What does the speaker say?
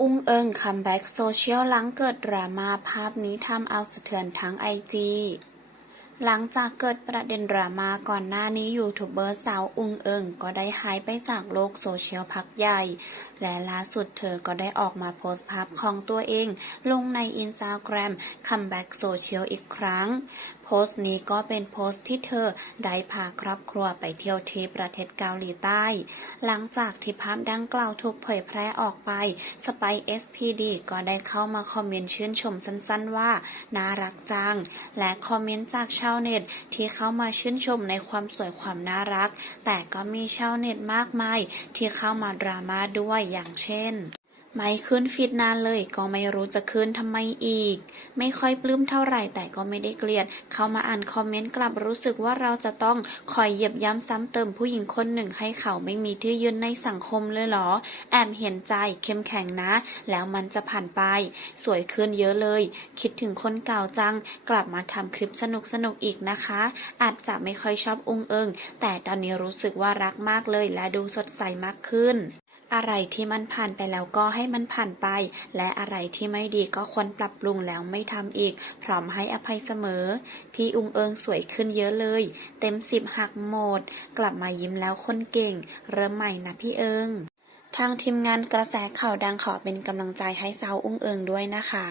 อุ้งเอิงคัมแบ็กโซเชียลหลังเกิดดราม่าภาพนี้ทำเอาสะเทือนทั้งไอจีหลังจากเกิดประเด็นดราม่าก่อนหน้านี้ยูทูบเบอร์สาวอุ้งเอิงก็ได้หายไปจากโลกโซเชียลพักใหญ่ และล่าสุดเธอก็ได้ออกมาโพสต์ภาพของตัวเอง ลงในอินสตาแกรมคัมแบ็กโซเชียลอีกครั้ง โพสต์นี้ก็เป็นโพสต์ที่เธอได้พาครอบครัวไปเที่ยวที่ประเทศเกาหลีใต้ หลังจากที่ภาพดังกล่าวถูกเผยแพร่ออกไป สไป SPD ก็ได้เข้ามาคอมเมนต์ชื่นชมสั้นๆว่า น่ารักจัง และคอมเมนต์จากชาวเน็ตที่เข้ามาชื่นชมในความสวยความน่ารัก แต่ก็มีชาวเน็ตมากมายที่เข้ามาดราม่าด้วยอย่างเช่น ไม่ขึ้นฟีดนานเลย ก็ไม่รู้จะขึ้นทำไมอีก ไม่ค่อยปลื้มเท่าไหร่แต่ก็ไม่ได้เกลียด เข้ามาอ่านคอมเมนต์กลับรู้สึกว่าเราจะต้องคอยเหยียบย้ำซ้ำเติมผู้หญิงคนหนึ่งให้เขาไม่มีที่ยืนในสังคมเลยหรอ แอมเห็นใจเข้มแข็งนะ แล้วมันจะผ่านไป สวยขึ้นเยอะเลย คิดถึงคนเก่าจัง กลับมาทำคลิปสนุกสนุกๆอีกนะคะ อาจจะไม่ค่อยชอบอุ้งเอิงแต่ตอนนี้รู้สึกว่ารักมากเลยและดูสดใสมากขึ้น อะไรที่มันผ่านไปแล้วก็ให้มันผ่านไป และอะไรที่ไม่ดีก็ควรปรับปรุงแล้วไม่ทำอีก พร้อมให้อภัยเสมอ พี่อุงเอิงสวยขึ้นเยอะเลย เต็มสิบหักโหมด กลับมายิ้มแล้วคนเก่ง เริ่มใหม่นะพี่เอิง ทางทีมงานกระแสข่าวดังขอเป็นกำลังใจให้สาวอุ้งเอิงด้วยนะคะ